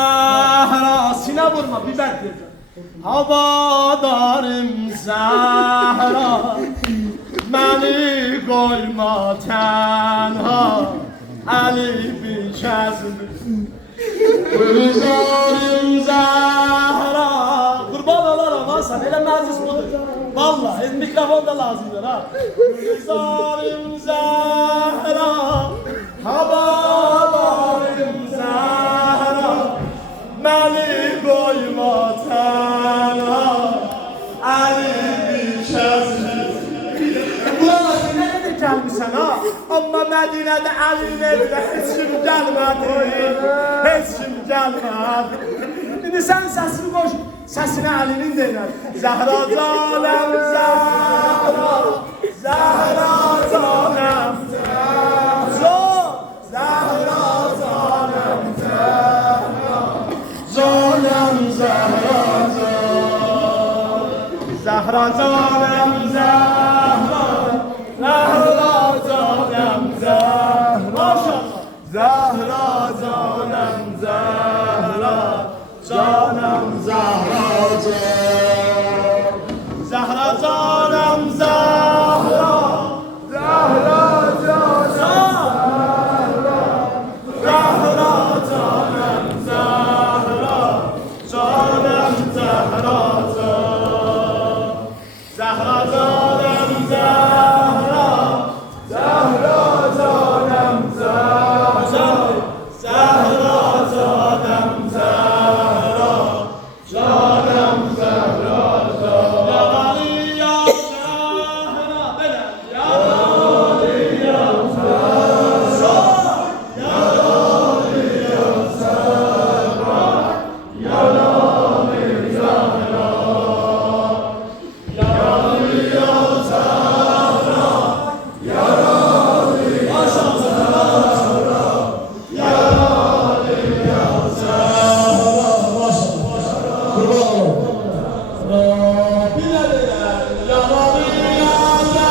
Zahra, sine vurma, biber diyeceğim. Havadarım Zahra, beni koyma tenha, Ali bir kezmi. Gülizarım Zahra, kurban olarak varsan, hele meclis budur. Vallahi mikrofon da lazımdır ha. Gülizarım Zahra, havadarım Zahra, beni koyma tenha, Ali bir kezmi. Ulan ne dedik gelmişsen ha? Ama Medine'de Ali'nin evine hiç kim gelmedi. Hiç kim gelmedi. Şimdi sen sesini koş. Sesine Ali'nin dener. Zahra canım Zahra. Zahra canım Zahra. Zahra canım Zahra. Canım Zahra canım. Zahra canım Zahra. Zahra canım Zahra. Maşallah. Zahra canım Zahra. Canım Zahra canım. Zahra canım Zahra. Zahra canım Zahra. Zahra canım Zahra. Canım Zahra canım. Zahra canım Zahra. Zahra canım Zahra. Zahra canım Zahra. Canım Zahra canım. Ya Ali ya Zahra benim. Ya Ali ya Zahra. Ya Ali ya Zahra. Ya Ali Zahra. Ya Ali ya Zahra. Ya Ali ya Zahra. Ya Ali ya Zahra. Kurban olun. Rabbine denen ya Ali ya Zahra.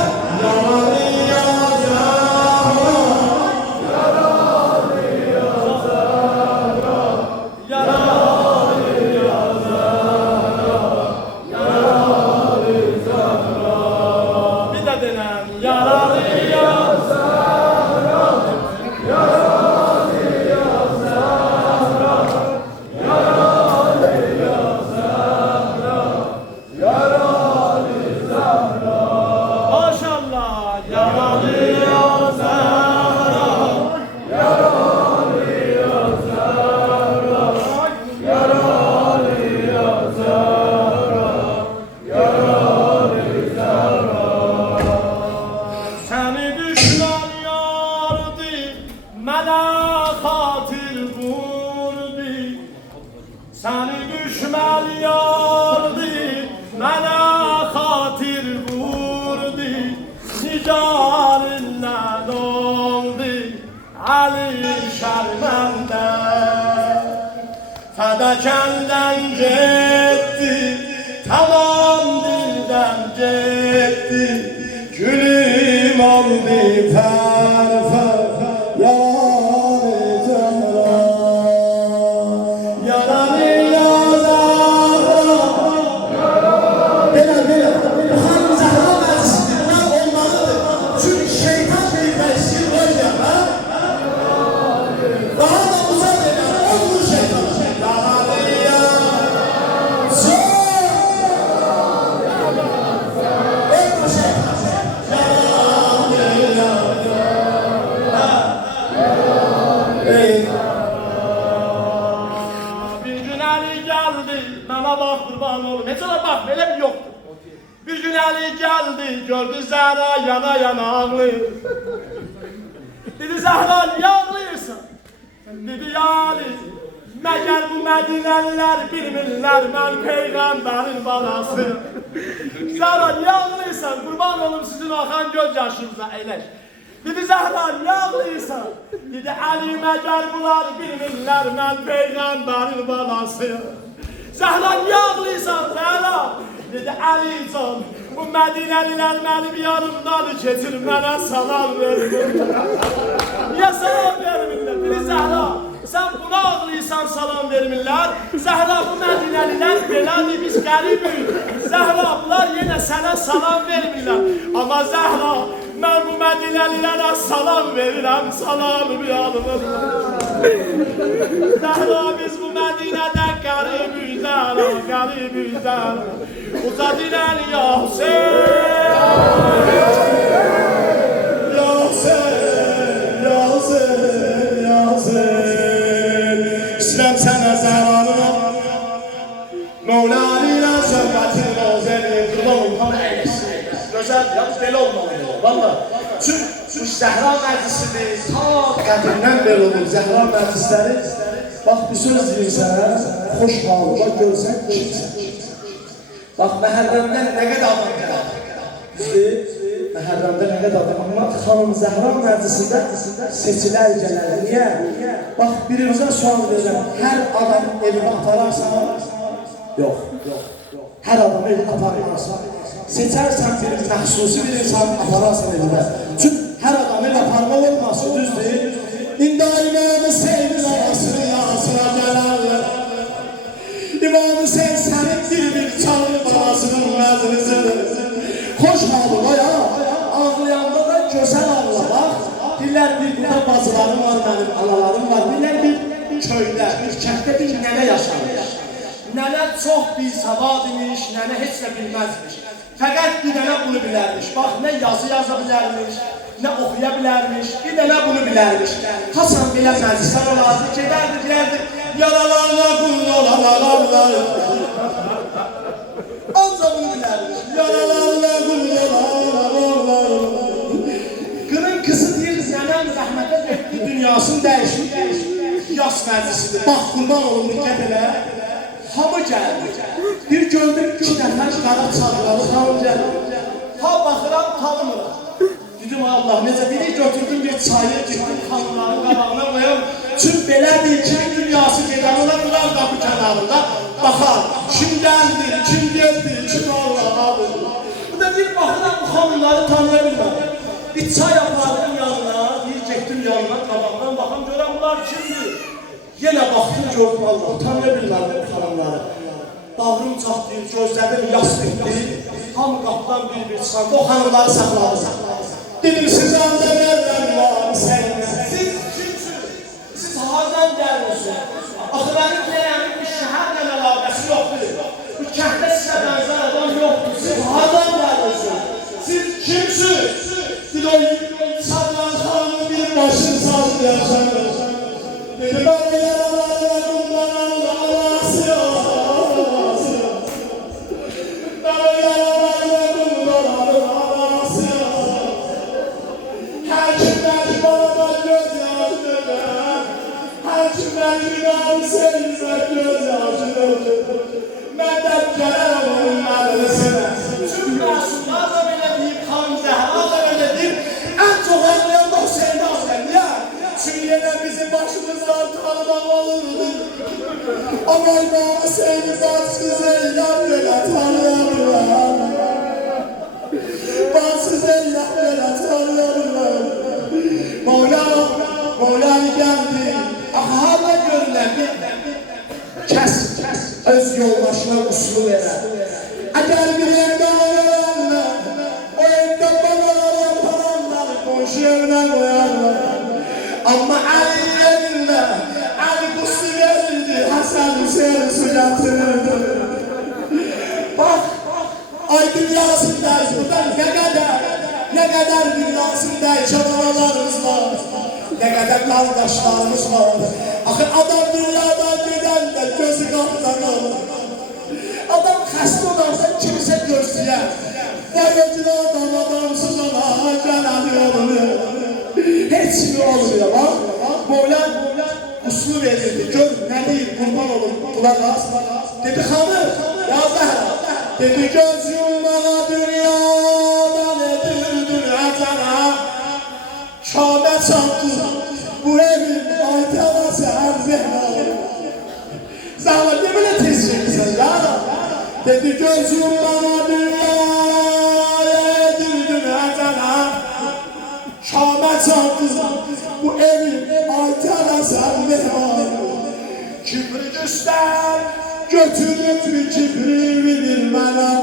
Ya Ali ya Zahra. Ya Ali ya bir de denen ya Ali ya Zahra. Ya Ali ya Zahra. Ya Ali ya Zahra. Ya Ali Zahra. Maşallah ya Ali ya Zahra. Ya Ali ya Zahra. Ya Ali ya Zahra. Ya Ali Zahra. Seni düşman yardı, mənə xatir vurdu. Seni düşman yardı, mənə xatir vurdu. Nigarinlə doldu, Ali şərməndə. Fədakəndən getdi, tamam dildən getdi. Gülüm oldu pərfər, yaranı cəmran. Yaranı ya Zahra. Belə, bu xanım Zahra məclisindən olmalıdır. Çünki şeytan bir məşqi var ya, daha da uzaq edən, olur şeytan. Yaranı ya Zahra. Olur şeytan. Yaranı ya Zahra. geldi, bana bak kurban oğlum. Hiç ona bak, böyle bir yoktur. Bir gün Ali geldi, gördü Zehra yana yana ağlıyor. Dedi Zehra niye ağlıyorsun? Dedi ya Ali, məgər bu Mədinəlilər bilmirlər mən Peyğəmbərin balası. Zəhra niye ağlıyorsan? Kurban olum sizin axan göz yaşınıza eyləş. Dedi Zəhra niye ağlıyorsan? Dedi Ali məgər bunlar bilmirlər mən Peyğəmbərin balası. Zəhra niye ağlıyorsan Zəhra? Dedi Ali can, bu Mədinəlilər mənim yanımdan keçir, mənə salam vermirlər. Niye salam vermirlər? Dedi Zəhra, sen buna ağlıysan salam vermirlər. Zəhra bu Mədinəlilər belədir, biz qəribik. Zəhra bunlar yenə sənə salam vermirlər. Amma Zəhra, mən bu Mədinəlilərə salam verirəm, salamı yanımda. Zəhra biz bu Mədinədə qəribik Zəhra, qəribik Zəhra. Uzad ilən ya Hüseyin, ya Hüseyin, ya Hüseyin, ya Hüseyin. İslam sənə Zəhranın Mevlani ilə söhbətin özəli qılım tam əyləsin. Gözəl, yalnız belə olmalıdır. Valla. Çünki bu Zəhra məclisidir, ta qədimdən belə olur. Zəhra məclisləri, bax bir söz deyirsən, xoş halda görsən kimsən. Bax Məhərrəmdən nə qədər adam gəlir. Düzdür, Məhərrəmdə nə qədər adam. Amma xanım Zəhra məclisində seçilər gələr. Niyə? Bax birimizə sual verirəm. Hər adam evinə apararsan, yox. Hər adam evinə apararsan, seçərsən bir məxsusi bir insan apararsan evinə. Çünki hər adam ev aparmaq olmazsa, düzdür. İndi İmam Hüseynin arasını yarasına gələrlər. İmam Hüseyin sənin bir çalır babasının məclisini. Xoş halı o ya, ağlayanda da gözəl ağla bax. Diller bir burada bacılarım var, benim analarım var. Diller bir köydə, bir kənddə bir nənə yaşarmış. Nənə çox bir savad imiş, nənə heç də bilməzmiş. Fəqət bir dənə bunu bilərmiş. Bax, nə yazı yaza bilərmiş, nə oxuya bilərmiş, bir dənə bunu bilərmiş. Hasan belə məclislər olardı, gedərdi, deyərdi, yaralarla qullalalarlar. Ancaq bunu bilərmiş, yaralarla qullalalarlar. Qırın kızı deyir, nənəm rəhmətə getdi, dünyasını dəyişdi. Yas məclisidir, bax, qurban olun, diqqət elə. Hamı gəldi. Bir gördüm iki nəfər qara çalıqalı xanım gəldi. Ha baxıram tanımıram. Dedim Allah necə biri götürdüm bir çayı getdim xanımların qabağına qoyum. Çünki belədir ki dünyası gedən onlar qapı kənarında baxar. Kim gəldi, kim geldi, kim Allah'adır. Bu da bir baxıram bu xanımları tanıya bilmədim. Bir çay apardım yanına, bir getdim yanına qabağından baxam görəm bunlar kimdir? Yenə baxdım gördüm Allah, tanıya bilmədim xanımları. Bağrım çatlayır, gözlədim yas etdi. Hamı qapıdan bir çıxardı, o xanımları saxladı. Dedim siz annelerden var sənə. Siz kimsiniz? Siz hardan gəlmişsiniz? Axı mənim deyəmin bir şəhərlə əlaqəsi yoxdur. Bu kənddə sizə bənzər adam yoxdur. Siz hardan gəlmişsiniz? Siz kimsiniz? Bir o Sabran xanımın bir başını sallayacaq. Dedim ben de yaralarla bundan Allah'ası yok. Ben de yaralarla bundan Allah'ası yok. Her kim benim bana göz yaşını, her kim benim İmam Hüseyin'e göz yaşını. Məndən gələrəm onun məclisinə. Çünki Rasulullah da belə deyib, xanım Zəhra da belə deyib, ən çox ağlayan da Hüseyin Azər. Niyə? Çünki yenə bizim başımızdan tanımaq olurdu. Ama İmam Hüseyin'i baksız Zeynep belə tanıyarlar. Baksız Zeynep belə tanıyarlar. Mevla'yı geldi. Hala görünən kes öz yoldaşına uslu verər. Əgər bir evdə olarlar, o evdə babalar yaparlar, qonşu evine koyarlar. Ama Ali evində, Ali quslu verirdi, Hasan Hüseyin su getirirdi. Bak, ay dünyasındayız, buradan ne kadar dünyasındayız, analarımız var, ne kadar kardeşlerimiz var. Axı adam dünyadan giden de gözü kaplanır. heç mi olmuyor. Bak, Mevla uslu verirdi. Gör ne değil, kurban olun. Kulak az. Dedi hanım, ya Zahra. Dedi göz yummana dünyada nedir acaba? Şahane çattı bu evin aytanası erzehna. Zahra ne böyle tez çekilsen Zahra? Dedi göz yummana dünyada nedir acaba? Şahane çattı bu evin aytanası erzehna. Kibri göster, götürüp bir kibri bilir bana.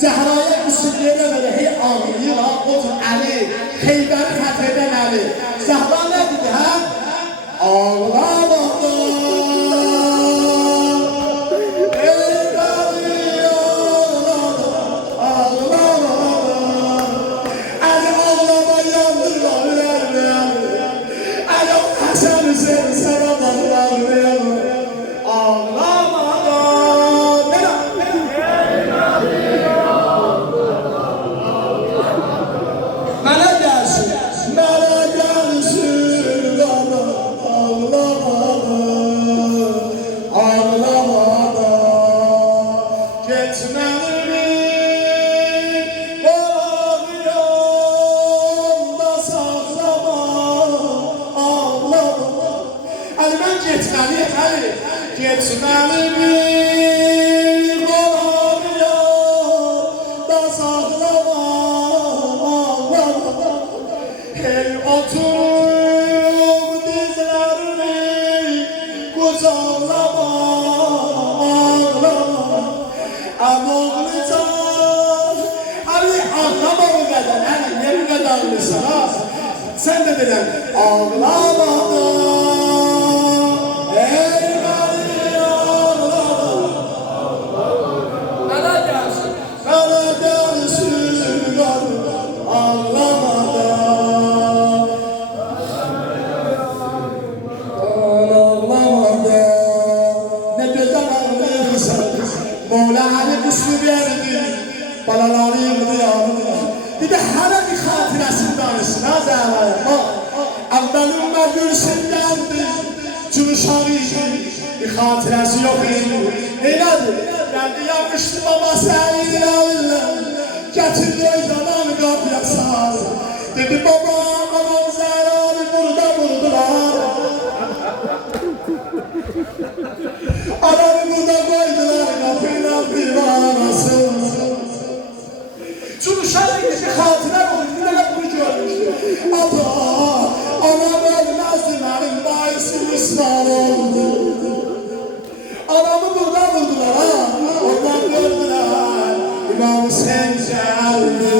Zehra'ya müslümlere böyle hey ağlıyor ha, otur Ali, Xeybər fətheden Ali. Zehra ne dedi ha? Ağlamadı. Ey Ali ağlamadı, ağlamadı. Ali ağlama yandırma verme. Ali Hasan Hüseyin sana bağlar. Geçmeli bir kolamıyor da saklama ağlama. Hey oturup dizlerini kucağlama ağlama. Ama oğlucan Ali ağlama o kadar. Ali ne bu kadar ağlıyorsun ha? Sen de bilen ağlamadan. Balaları yığdı yağmurda. Bir de hala bir hatırasını danışsın ha Zehra'ya. Evvelümme gülsündendi. Cümşarıydı. Bir hatırası yok idi. Neyladı? Geldi yapmıştı babası eliyle aville. Getirdi ejdadan kapıya sağ. Dedi baba anam Zehra'yı burada vurdular. Adamı burada koydular kapıyla bir anası. Cümşarıydı bir hatıra oldu. Bir de bunu görmüştü. Ata anam ölmezdi benim bayisim İsmail oldu. Anamı buradan vurdular ha. Oradan gördüler. İmam Hüseyin geldi.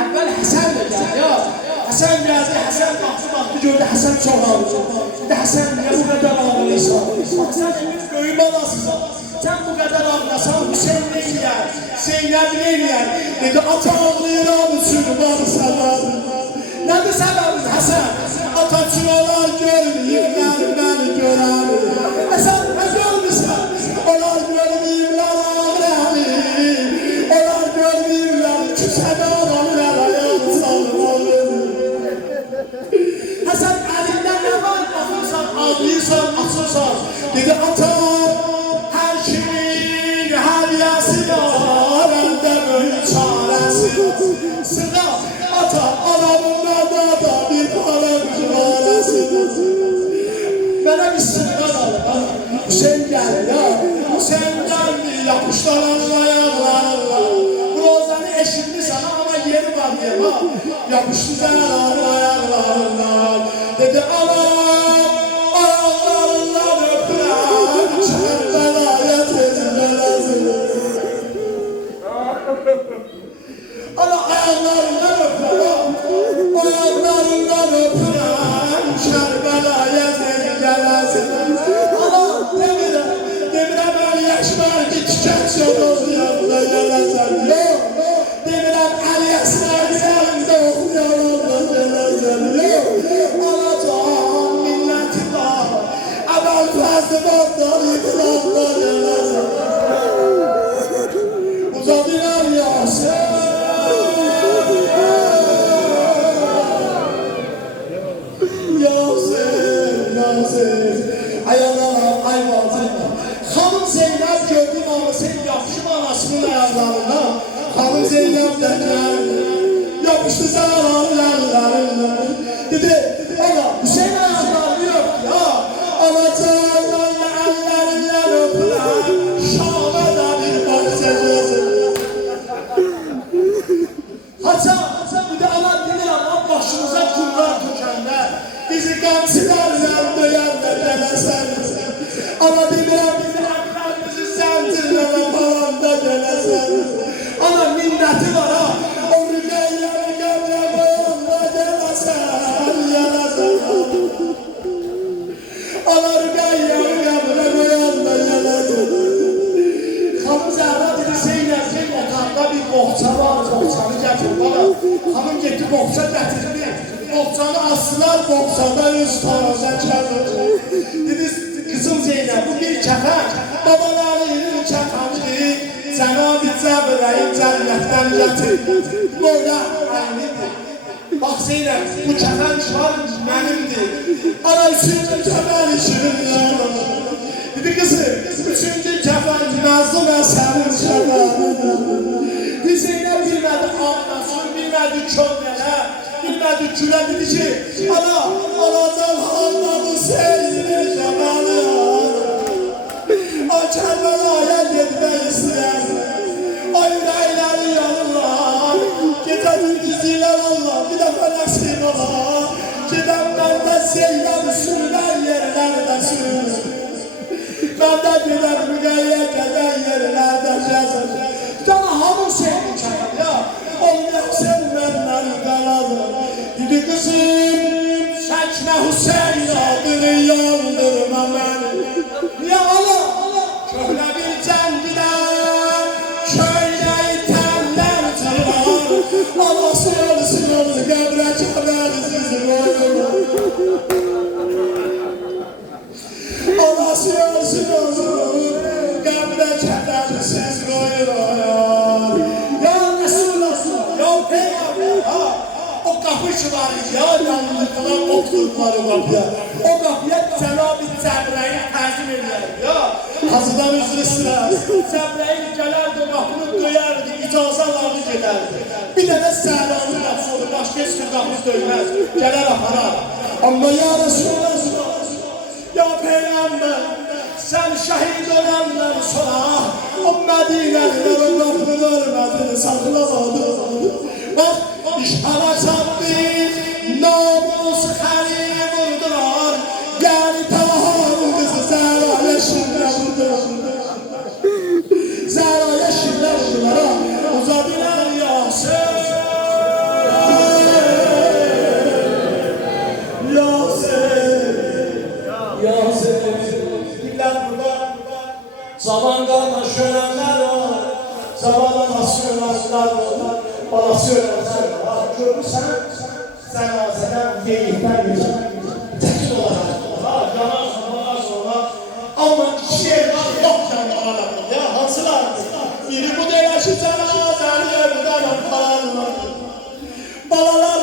Evvel Hasan da geldi ya. Hasan geldi. Hasan baktı gördü. Hasan çok ağrıyor. Dedi Hasan niye bu kadar ağrıyorsun? Hasan emin köyün balasısın. Sen bu kadar ağrıyorsan Hüseyin ne yer? Zeynep ne yer? Dedi ata ağrıyıram sürmanı sebebi. Nedir sebebin Hasan? Ata çıralar görmeyirler beni gören. Sen ne görmüşsen? Onlar görmeyirler ağrını. Onlar görmeyirler küsede adamlar ayağını salmalı. Hasan elinden ne var? Bakırsan ağlıysan açırsan. Dedi ata her şeyin hediyesi var. Elde böyle çaresi. Sıra ata aramında da bir para çaresi. Bana bir sırrı var. Hüseyin geldi ya. Hüseyin geldi yapıştılar ayaklarına. Bu rozanı eşitli sana ama yeri var diye bak. Yapıştılar ayaklarına. Dedi aman ayaklarından öpülen Kerbela'ya tezgelesin. Ana ayaklarından öpülen ayaklarından öpülen Kerbela'ya tezgelesin. Demirəm əli yaşlar ki, tükət yolun yanına gələsən, yox. Demirəm əli yaşlar ki, əlində oxuyan ondan gələsən, yox. Alacağım milləti var, əvəl fəzli vaxtdan yıxılanla gələsən. Uzadılar yaşın. anasının ayaqlarına. Xanım Zeynəb dəklər, yapışdı Zəhranın əllərinə. Dedi, ana, Hüseyin ayaqlarını yok ya. Alacaqlarla əllərinlə öpürəm, Şamə da bir bahçə gözüm. Haça, bir de ana dinirəm, başımıza kumlar tökəndə, bizi qəmçilərlə döyərlə gələsən. Ana demirəm, bizi zəncirlərlə falanda gələsən. Ana minnəti var ha, o rüqəyləri qəbrə qoyanda gələsən, gələsən. Ana rüqəyləri qəbrə qoyanda gələsən. Xanım Zəhra dedi, Zeynəbin otaqda bir boğça var, boğçanı gətir bana. Xanım getdi, boğça gətirdi. Boğçanı astılar, boğçada üç taraza gəlir. Dedi, kızım Zeynəb, bu bir kəfən. Babalarının kəfənidir. Cənab-ı Cəbrayil cənnətdən gətir. Böyle əllidir. Bax Zeynəb, bu kəfən var, mənimdir. Ana üçüncü kəfən işindir. Dedi, kızım, üçüncü kəfən Nazımə sənin kəfənidir. Zeynəb bilmədi anlasın, bilmədi kömrələ, bilmədi külə. Dedi ki, ana, alacaq Handanı Hüseynin kəfəni. Ay Kərbəlaya getmək istəyər. Ay ürəkləri yanırlar. Gecə gündüzlüklər Allah, bir dəfə nəsib olar. Gedəm məndə Zeynəb sürülən yerlərdə sürülür. Məndə gedəm müqəyyə gələn yerlərdə gəzir. Cana hamı sevdim kəfən ya. Olmaq sevmənlər qaladır. Dedi kızım, çəkmə Hüseyin adını yandırma məni. Niyə ala? Köhlə bir cəndidən, köylə itənlər cırar. Anası ölsün onu qəbrə kəbərsiz qoyur. Anası ölsün onu qəbrə kəbərsiz qoyur. Ya Resulallah, ya Peygamber, o kapı ki var ya, yanlıqlar oturdular o kapıya. O kapıya Cənab-ı Cəbrayil təzim edər ya. Hazırdan üzr istəyər. Cəbrayil gələrdi, o qapını döyərdi, icazə alardı gedərdi. Bir dənə Zəhranın qapısı olur, başqa heç bir qapını döyməz, gələr aparar. Amma ya Resulallah, ya Peygamber, sen şəhid olandan sonra o Mədinəlilər o qapını görmədini saxlamadı. Bax, işara çatdı, namus xəri vurdular, yəni Taharın qızı Zəhraya şirlə vurdular. Zəhraya şirlə vurdular, ha, uzadilər Yasin, Yasin, Yasin. Diller burada, zaman qardaş ölenler var, zaman anası ölenler var, balası ölenler var. Görürsən, cənazədən yeyikdən geçən təkil olacaq. Yanar sonra, amma iki yer var, yok yanmalardır ya, hansılar? Biri bu deyək ki, cənazəni evdən apararlar. Balalar,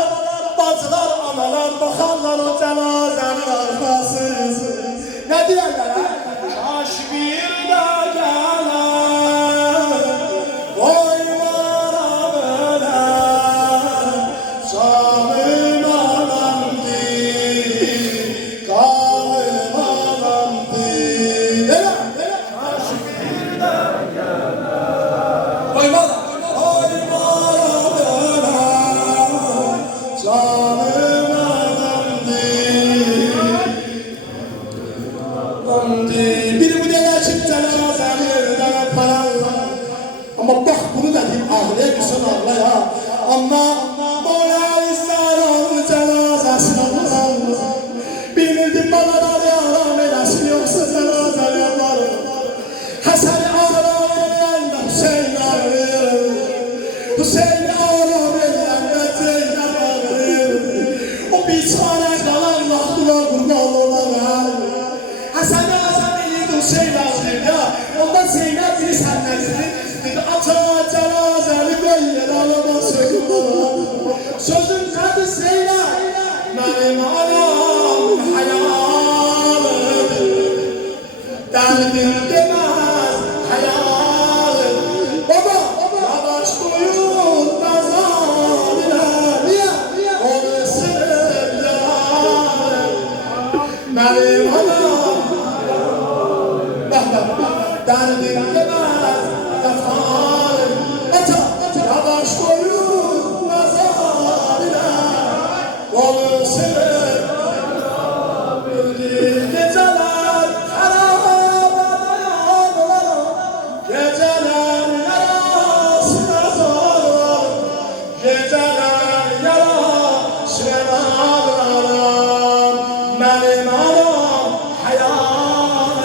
bacılar, analar, baxarlar o cənazənin arxasız. Ne deyərlər, hə? Kaş bir də gələr, qoymara bölər, canım anamdır, qanım anamdır. Kaş bir də gələr, qoymara bölər, canım anamdır. Biri bu deyək ki, cənazəni evdən apararlar. Amma bax, bunu da deyim, ağlaya gülsən ağlaya. Amma Mevla İsrail'in cənazəsini apararlar. Bilmirdim balalar yaram eləsin, yoxsa cənazəni yaparım. Həsəni aram eləyəndə Hüseyin ağrıyır. Hüseyin aram eləyəndə Zeynəb ağrıyır. O biçarə qalan vaxtılar qurban olanlar. Həsəni azam eləyirdi Hüseyin ağrıyır ya. Ondan Zeynəb biri sənnədir. Dedi, ata cənazəni qoy yerə alama sözüm olar. Sözüm nədir Zeynəb? Mənim anam həyalıdır. Dərdim deməz həyalıdır. derdim demez yakarım. Ata yavaş koyun mezarına, onu sever öldür geceler karabadan, geceler yarasına zor, geceler yarasına ağlarım. Benim anam hayalım,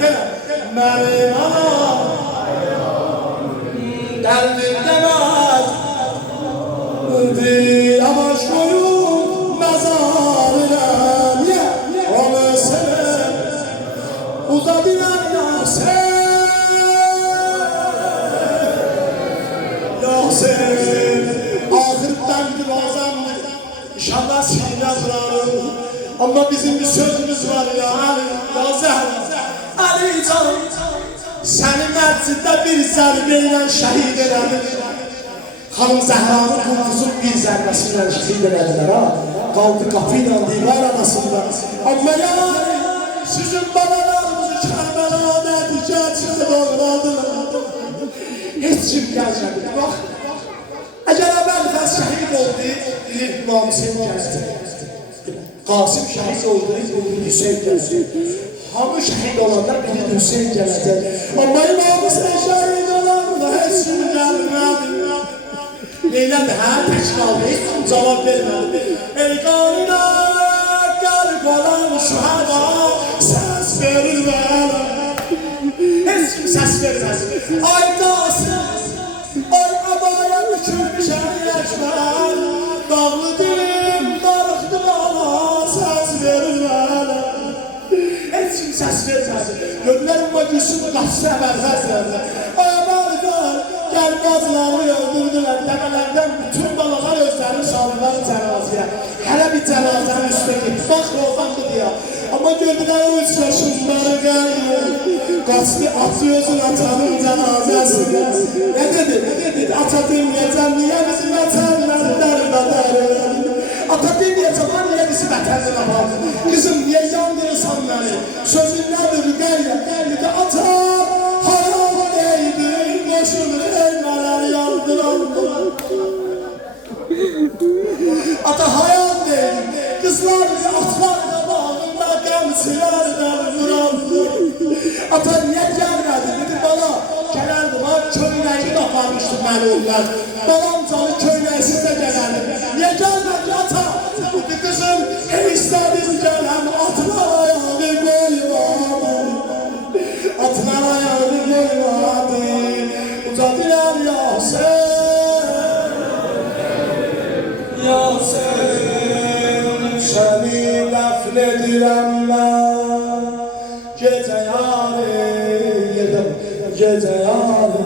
benim anam derdim demez öldür yavaş koyun mezarına, onu sever uzadılar ya sen, ya sen. Ahirden bir azamdır, İnşallah sinirler duralım. Ama bizim bir sözümüz var ya Ali, ya Zəhra, Ali canım, səni məsciddə bir zərbəyə şəhid elədi. Xanım Zəhranın qulcusun bir zərbəsiyle şəhid elədilər ha. Qaldı qapı ilə divar arasında. Amma ya sizin balalarınızı Kərbəlada digərçində doğradılar. Heç kim gəlmədi. Bax, əgər əvvəl fəs şəhid oldu, bilir İmam Hüseyin gəldi. Qasım şəhid oldu, bilir Hüseyin gəldi. Hamı şəhid olanda bilir Hüseyin gələcək. Amma İmam Hüseyin şəhid olanda heç kim gəlmədi. Neylədi, hə? Tək qaldı, heç kim cavab vermədi. Ey qanına qəlb olan şühəda səs verir mənə. Heç kim səs vermədi. Ay Qasım, ay abaya bükülmüş əyyəkmən, dağlı dilim darıxdı bana səs verir mənə. Heç kim səs vermədi. Gördülər umma gülsün qaçdı əvəzlərdə. Ay abaya gəl qazları öldürdülər. Dəmələrdən bütün balalar özlərini saldılar cənazəyə. Hələ bir cənazənin üstünə getdi. Bax Rozandır deyə. Amma gördülər o 3 yaşınları gəlir. Qaçdı atı özün atanın cənazəsinə. Ne dedi? Ata deməyəcəm, niyə bizi vətənləri dərbələr? Ata deməyəcəm, niyə bizi vətənləri apardı? Kızım, niyə yandırırsan məni? Sözün nədir qəyyə? Dedi, ata hayal deydir, boşunur elmələr yandırandır. Ata hayal deydir, qızlar və atlar da bağında qəmçilərdən vurandır. Ata niyə gəlmədi? Dedi, bala, gələrdi var, köynəyini də aparmışdı məni onlar. Balam canı köynəksiz də gələrdi. Niyə gəlmədi ata? Dedi, qızım, istədim gələm, atlar ayağı qoymadı. Atlar ayağı qoymadı. Ucadılar ya sen, ya sen. Səni dəfn edirəm mən, gecə yarı yedim, gecə yarı.